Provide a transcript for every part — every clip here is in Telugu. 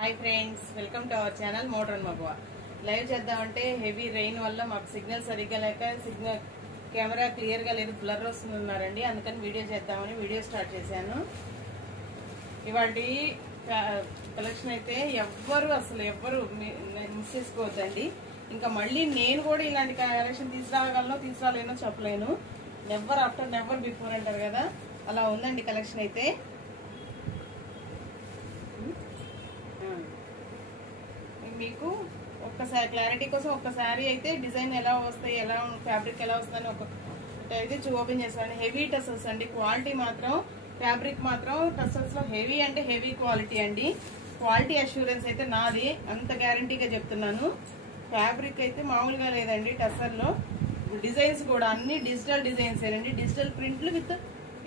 High friends welcome to our channel modern मगवा లైవ్ చేద్దామంటే హెవీ రెయిన్ వల్ల మాకు సిగ్నల్ సరిగ్గా లేక సిగ్నల్ కెమెరా క్లియర్ గా లేదు బ్లర్ వస్తుందన్నారండి అందుకని వీడియో చేద్దామని వీడియో స్టార్ట్ చేశాను ఇవాల్టి కలెక్షన్ అయితే ఎవ్వరు మిస్ చేసుకోవద్దండి ఇంకా మళ్ళీ నేను కూడా ఇలాంటి కలెక్షన్ తీసుకురాలేనో చెప్పలేను నెవర్ ఆఫ్టర్ నెవర్ బిఫోర్ అంటారు కదా అలా ఉందండి కలెక్షన్ అయితే మీకు ఒక్కసారి క్లారిటీ కోసం ఒక్కసారి అయితే డిజైన్ ఎలా వస్తాయి ఎలా ఫ్యాబ్రిక్ ఎలా వస్తుందని ఒకటైతే ఓపెన్ చేస్తాను హెవీ టసల్స్ అండి క్వాలిటీ మాత్రం ఫ్యాబ్రిక్ మాత్రం టసల్స్ లో హెవీ అంటే హెవీ క్వాలిటీ అండి క్వాలిటీ అష్యూరెన్స్ అయితే నాది అంత గ్యారంటీగా చెప్తున్నాను ఫ్యాబ్రిక్ అయితే మామూలుగా లేదండి టసల్ లో డిజైన్స్ కూడా అన్ని డిజిటల్ డిజైన్స్ ఏనండి డిజిటల్ ప్రింట్లు with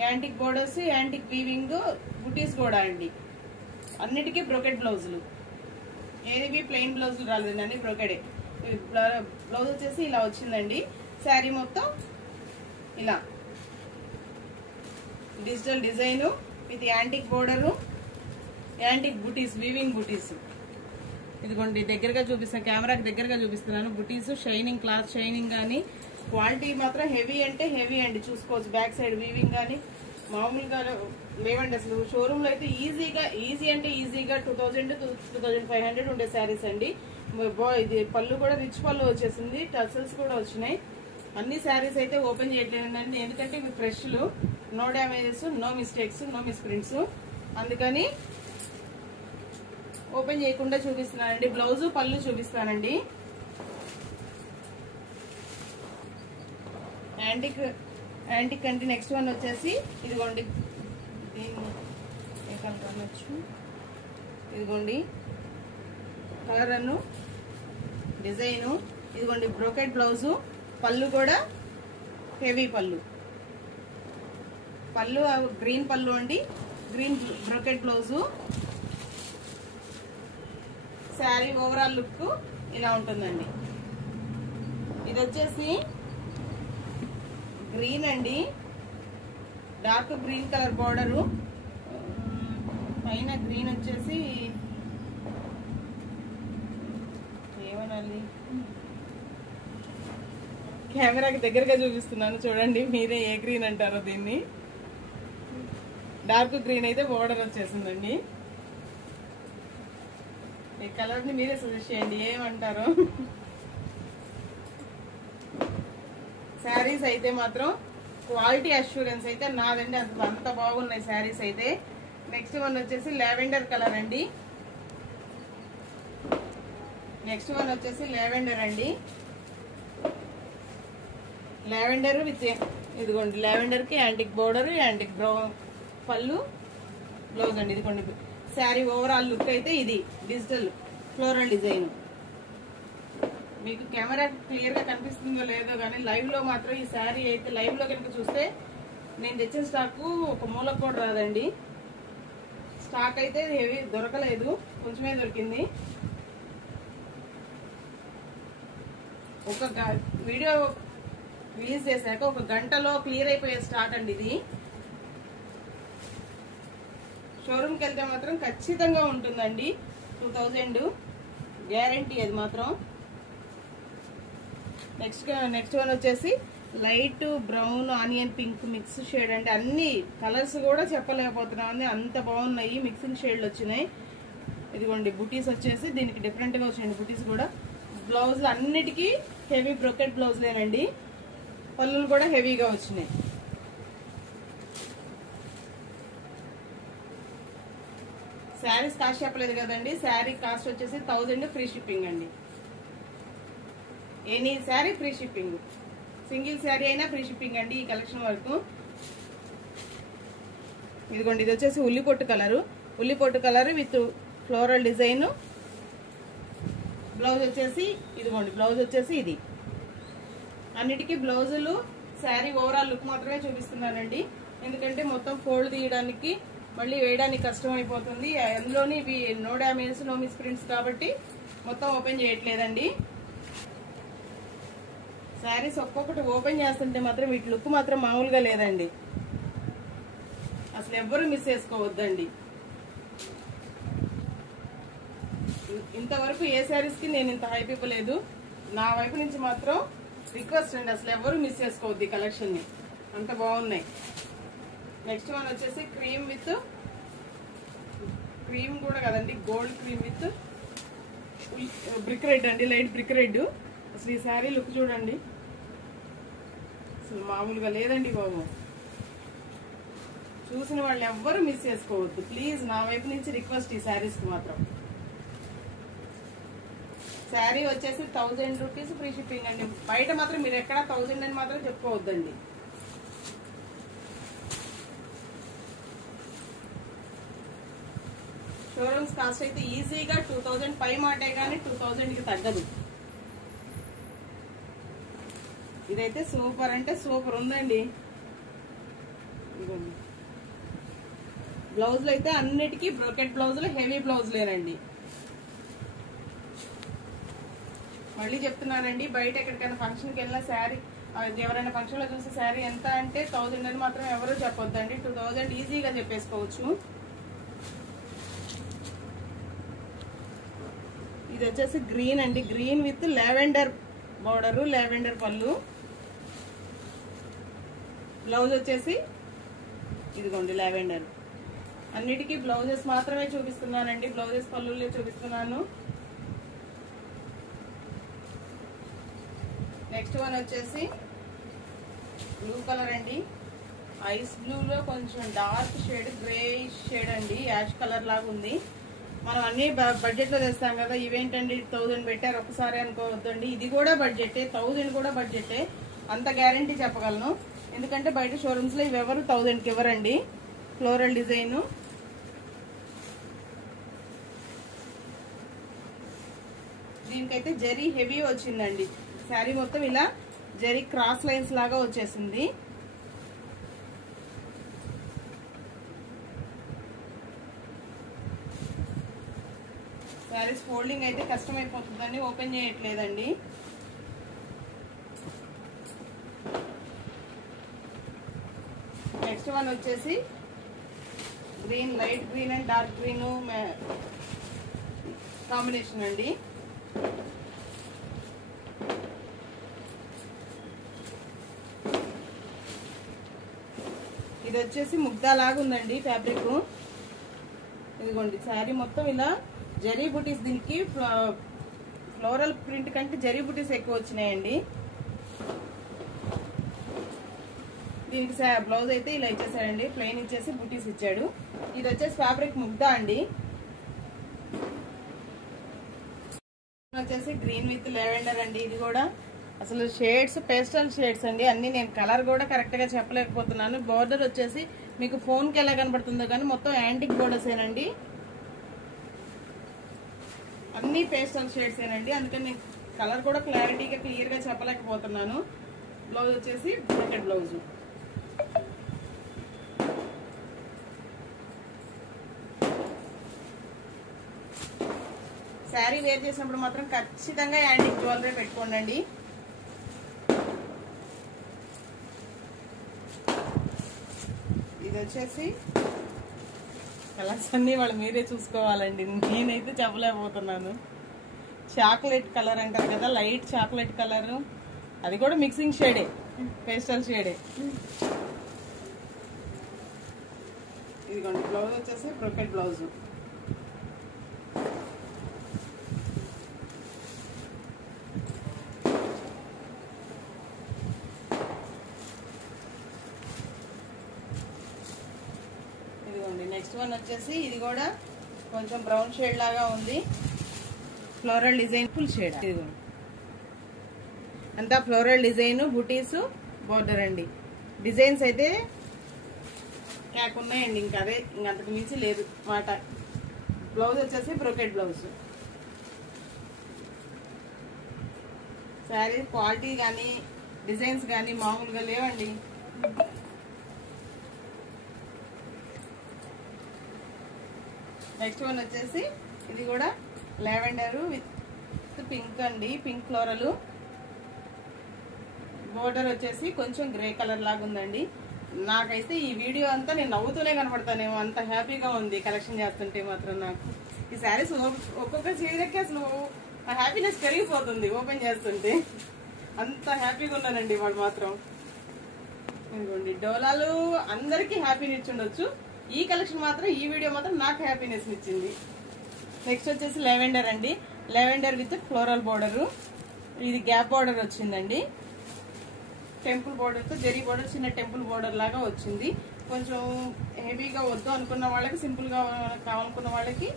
antique borders antique weaving బుటీస్ కూడా అండి అన్నిటికీ బ్రోకెట్ బ్లౌజులు ఏది ప్లెయిన్ బ్లౌజ్ రాలేదండి బ్రోకెడే బ్లౌజ్ వచ్చేసి ఇలా వచ్చిందండి శారీ మొత్తం ఇలా digital design with antique border antique buttis weaving బుటీస్ ఇదిగోండి దగ్గరగా చూపిస్తాను కెమెరాకి దగ్గరగా చూపిస్తున్నాను బుటీస్ షైనింగ్ క్లాత్ షైనింగ్ కానీ క్వాలిటీ మాత్రం హెవీ అంటే హెవీ అండి చూసుకోవచ్చు బ్యాక్ సైడ్ వీవింగ్ కానీ మామూలుగా లేవండి అసలు షోరూమ్ లో అయితే ఈజీ అంటే ఈజీగా 2000 to 2500 ఉండే శారీస్ అండి ఇది పళ్ళు కూడా రిచ్ పళ్ళు వచ్చేసింది టసల్స్ కూడా వచ్చినాయి అన్ని శారీస్ అయితే ఓపెన్ చేయట్లేదండి ఎందుకంటే ఇవి ఫ్రెష్లు no damages no mistakes no misprints అందుకని ఓపెన్ చేయకుండా చూపిస్తున్నానండి బ్లౌజ్ పళ్ళు చూపిస్తానండి యాంటిక్ అంటే నెక్స్ట్ వన్ వచ్చేసి ఇదిగోండి ఇదిగోండి కలర్ అను డిజైను ఇదిగోండి బ్రోకెట్ బ్లౌజు పళ్ళు కూడా హెవీ పళ్ళు గ్రీన్ పళ్ళు అండి green brocade blouse sari overall look ఇలా ఉంటుందండి ఇది వచ్చేసి గ్రీన్ అండి డార్క్ గ్రీన్ కలర్ బార్డరు పైన గ్రీన్ వచ్చేసి ఏమనాలి కెమెరాకి దగ్గరగా చూపిస్తున్నాను చూడండి మీరే ఏ గ్రీన్ అంటారో దీన్ని డార్క్ గ్రీన్ అయితే బార్డర్ వచ్చేసిందండి ఈ కలర్ ని మీరే సజెస్ట్ చేయండి ఏమంటారో శారీస్ అయితే మాత్రం క్వాలిటీ అష్యూరెన్స్ అయితే నాదండి అంత బాగున్నాయి శారీస్ అయితే నెక్స్ట్ వన్ వచ్చేసి లావెండర్ కలర్ అండి నెక్స్ట్ వన్ వచ్చేసి లావెండర్ అండి లావెండర్ విత్ ఇదిగోండి లావెండర్ కి యాంటిక్ బోర్డర్ యాంటిక్ పళ్ళు బ్లౌజ్ అండి ఇదిగోండి శారీ ఓవరాల్ లుక్ అయితే ఇది డిజిటల్ ఫ్లోరల్ డిజైన్ మీకు కెమెరా క్లియర్ గా కనిపిస్తుందో లేదో కానీ లైవ్ లో మాత్రం ఈ శారీ అయితే లైవ్ లో కనుక చూస్తే నేను తెచ్చిన స్టాక్ ఒక మూలకు కూడా రాదండి స్టాక్ అయితే హెవీ దొరకలేదు కొంచెమే దొరికింది ఒక వీడియో రిలీజ్ చేశాక ఒక గంటలో క్లియర్ అయిపోయే స్టాక్ అండి ఇది షోరూమ్కి వెళ్తే మాత్రం ఖచ్చితంగా ఉంటుందండి 2000 గ్యారంటీ అది మాత్రం నెక్స్ట్ వన్ వచ్చేసి light brown onion pink mix shade అంటే అన్ని కలర్స్ కూడా చెప్పలేకపోతున్నాం అంత బాగున్నాయి మిక్సింగ్ షేడ్లు వచ్చినాయి ఇదిగోండి బుటీస్ వచ్చేసి దీనికి డిఫరెంట్ గా వచ్చినాయి బుటీస్ కూడా బ్లౌజ్లు అన్నిటికీ హెవీ బ్రోకెట్ బ్లౌజ్లేనండి పళ్ళులు కూడా హెవీగా వచ్చినాయి శారీస్ కాస్ట్ చెప్పలేదు కదండి శారీ కాస్ట్ వచ్చేసి 1000 ఫ్రీ షిప్పింగ్ అండి any sari free shipping single sari అయినా ఫ్రీ షిప్పింగ్ అండి ఈ కలెక్షన్ వరకు ఇదిగోండి ఇది వచ్చేసి ఉల్లిపొట్టు colour with floral design blouse వచ్చేసి ఇదిగోండి బ్లౌజ్ వచ్చేసి ఇది అన్నిటికీ బ్లౌజులు శారీ ఓవరాల్ లుక్ మాత్రమే చూపిస్తున్నానండి ఎందుకంటే మొత్తం ఫోల్డ్ తీయడానికి మళ్ళీ వేయడానికి కష్టం అయిపోతుంది అందులోని ఇవి no damage no misprints కాబట్టి మొత్తం ఓపెన్ చేయట్లేదండి శారీస్ ఒక్కొక్కటి ఓపెన్ చేస్తుంటే మాత్రం వీటి లుక్ మాత్రం మామూలుగా లేదండి అసలు ఎవ్వరూ మిస్ చేసుకోవద్దండి ఇంతవరకు ఏ శారీస్ కి నేను ఇంత హైప్ ఇవ్వలేదు. నా వైపు నుంచి మాత్రం రిక్వెస్ట్ అండి, అసలు ఎవరు మిస్ చేసుకోవద్దు ఈ కలెక్షన్ ని, అంత బాగున్నాయి. నెక్స్ట్ వన్ వచ్చేసి క్రీమ్ కూడా కదండి, gold cream with brick red అండి, లైట్ బ్రిక్ రెడ్. అసలు ఈ శారీ లుక్ చూడండి, అసలు మామూలుగా లేదండి బాబు. చూసిన వాళ్ళు ఎవ్వరు మిస్ చేసుకోవద్దు ప్లీజ్, నా వైపు నుంచి రిక్వెస్ట్ ఈ శారీస్ కి మాత్రం. శారీ వచ్చేసి 1000 రూపీస్ ఫ్రీ షిప్పింగ్ అండి. బయట మాత్రం మీరు ఎక్కడ 1000 అని మాత్రం చెప్పుకోవద్దండి. షోరూమ్స్ కాస్ట్ అయితే ఈజీగా 2000 పై మాటే కానీ 2000 కి తగ్గదు. ఇదైతే సూపర్ అంటే సూపర్ ఉందండి. బ్లౌజులు అయితే అన్నిటికీ బ్రోకెట్ బ్లౌజులు, హెవీ బ్లౌజులేనండి. మళ్ళీ చెప్తున్నానండి, బయట ఎక్కడికైనా ఫంక్షన్కి వెళ్ళిన శారీ, ఎవరైనా ఫంక్షన్ లో చూసే శారీ ఎంత అంటే 1000 అని మాత్రం ఎవరు చెప్పొద్దండి, 2000 ఈజీగా చెప్పేసుకోవచ్చు. ఇది వచ్చేసి గ్రీన్ అండి, green with lavender border, lavender పళ్ళు. బ్లౌజ్ వచ్చేసి ఇదిగోండి లావెండర్. అన్నిటికీ బ్లౌజెస్ మాత్రమే చూపిస్తున్నానండి, బ్లౌజెస్ పళ్ళులే చూపిస్తున్నాను. నెక్స్ట్ వన్ వచ్చేసి బ్లూ కలర్ అండి, ఐస్ బ్లూలో కొంచెం డార్క్ షేడ్, గ్రే షేడ్ అండి, యాష్ కలర్ లాగా ఉంది. మనం అన్ని బడ్జెట్ లో తెస్తాం కదా, ఇవేంటండి 1000 పెట్టారు ఒకసారి అనుకోవద్దండి. ఇది కూడా బడ్జెటే, 1000 కూడా బడ్జెటే, అంత గ్యారంటీ చెప్పగలను. ఎందుకంటే బయట షోరూమ్స్ లో ఇవి ఎవరు 1000 కి ఇవ్వరండి. ఫ్లోరల్ డిజైన్, దీనికైతే జరీ హెవీ వచ్చిందండి. శారీ మొత్తం ఇలా జరీ క్రాస్ లైన్స్ లాగా వచ్చేసింది. శారీస్ ఫోల్డింగ్ అయితే కష్టమైపోతుందని ఓపెన్ చేయట్లేదండి. నెక్స్ట్ వన్ వచ్చేసి green, light green and dark green combination అండి. ఇది వచ్చేసి ముగ్దా లాగా ఉందండి ఫ్యాబ్రిక్. ఇదిగోండి శారీ మొత్తం ఇలా జరీ బుటీస్, దీనికి ఫ్లోరల్ ప్రింట్ కంటే జరీ బుటీస్ ఎక్కువ వచ్చినాయండి. దీనికి బ్లౌజ్ అయితే ఇలా ఇచ్చేసాడండి, ప్లెయిన్ ఇచ్చేసి బుటీస్ ఇచ్చాడు. ఇది వచ్చేసి ఫ్యాబ్రిక్ ముగ్దా అండి. వచ్చేసి గ్రీన్ విత్ లావెండర్ అండి. ఇది కూడా అసలు షేడ్స్ పేస్టల్ షేడ్స్ అండి అన్ని. నేను కలర్ కూడా కరెక్ట్ గా చెప్పలేకపోతున్నాను. బోర్డర్ వచ్చేసి మీకు ఫోన్ కి ఎలా కనబడుతుందో కానీ మొత్తం యాంటిక్ బోర్డర్స్ ఏనండి, అన్ని పేస్టల్ షేడ్స్ ఏనండి. అందుకని నేను కలర్ కూడా క్లారిటీగా క్లియర్ గా చెప్పలేకపోతున్నాను. బ్లౌజ్ వచ్చేసి బ్రాకెట్ బ్లౌజ్. శారీ వేర్ చేసినప్పుడు మాత్రం ఖచ్చితంగా యాంటిక్ జ్యువెలరీ పెట్టుకోండి. ఇది వచ్చేసి కలర్స్ అన్ని వాళ్ళు మీరే చూసుకోవాలండి, నేనైతే చెప్పలేకపోతున్నాను. చాక్లెట్ కలర్ అంటారు కదా, లైట్ చాక్లెట్ కలర్, అది కూడా మిక్సింగ్ షేడే, పేస్టల్ షేడే. ఇదిగోండి బ్లౌజ్ వచ్చేసి బ్రోకెట్ బ్లౌజ్. నెక్స్ట్ వన్ వచ్చేసి ఇది కూడా కొంచెం బ్రౌన్ షేడ్ లాగా ఉంది, ఫ్లోరల్ డిజైన్ ఫుల్ షేడ్. ఇది అంతా ఫ్లోరల్ డిజైన్, బుటీస్, బోర్డర్ అండి. డిజైన్స్ అయితే క్యాక్ ఉన్నాయండి, ఇంకా అదే ఇంకంతకు మించి లేదు మాట. బ్లౌజ్ వచ్చేసి బ్రోకెట్ బ్లౌజ్. శారీ క్వాలిటీ కానీ డిజైన్స్ కానీ మామూలుగా లేవండి. నెక్స్ట్ వన్ వచ్చేసి ఇది కూడా లావెండర్ విత్ పింక్ అండి, పింక్ ఫ్లోరల్. బోర్డర్ వచ్చేసి కొంచెం గ్రే కలర్ లాగా ఉందండి. నాకైతే ఈ వీడియో అంతా నేను నవ్వుతూనే కనపడతానేమో, అంత హ్యాపీగా ఉంది కలెక్షన్ చేస్తుంటే మాత్రం. నాకు ఈ శారీస్ ఒక్కొక్క చీరకి అసలు ఆ హ్యాపీనెస్ పెరిగిపోతుంది ఓపెన్ చేస్తుంటే. అంత హ్యాపీగా ఉన్నానండి వాళ్ళు మాత్రం. ఇదిగోండి డోలాలు అందరికీ హ్యాపీనెస్ ఉండొచ్చు, ఈ కలెక్షన్ మాత్రం ఈ వీడియో మాత్రం నాకు హ్యాపీనెస్ ఇచ్చింది. నెక్స్ట్ వచ్చేసి లెవెండర్ అండి, లెవెండర్ విత్ ఫ్లోరల్ బోర్డర్. ఇది గ్యాప్ బోర్డర్ వచ్చిందండి, టెంపుల్ బోర్డర్ తో జరీ బోర్డర్, చిన్న టెంపుల్ బోర్డర్ లాగా వచ్చింది. కొంచెం హెవీగా వద్దు అనుకున్న వాళ్ళకి, సింపుల్ గా కావాలనుకున్న వాళ్ళకి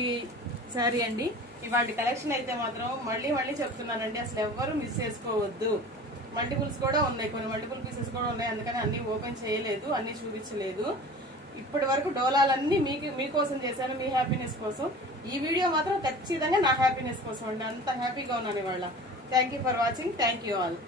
ఈ శారీ అండి. ఇవాళ కలెక్షన్ అయితే మాత్రం మళ్ళీ చెప్తున్నానండి, అసలు ఎవ్వరు మిస్ చేసుకోవద్దు. మల్టిపుల్స్ కూడా ఉన్నాయి, కొన్ని మల్టిపుల్ పీసెస్ కూడా ఉన్నాయి, అందుకని అన్ని ఓపెన్ చేయలేదు, అన్ని చూపించలేదు. ఇప్పటి వరకు డోలాలన్నీ మీకోసం చేశాను, మీ హ్యాపీనెస్ కోసం. ఈ వీడియో మాత్రం ఖచ్చితంగా నా హ్యాపీనెస్ కోసం అండి, అంత హ్యాపీగా ఉన్నాను ఇవాళ. Thank you for watching, thank you all.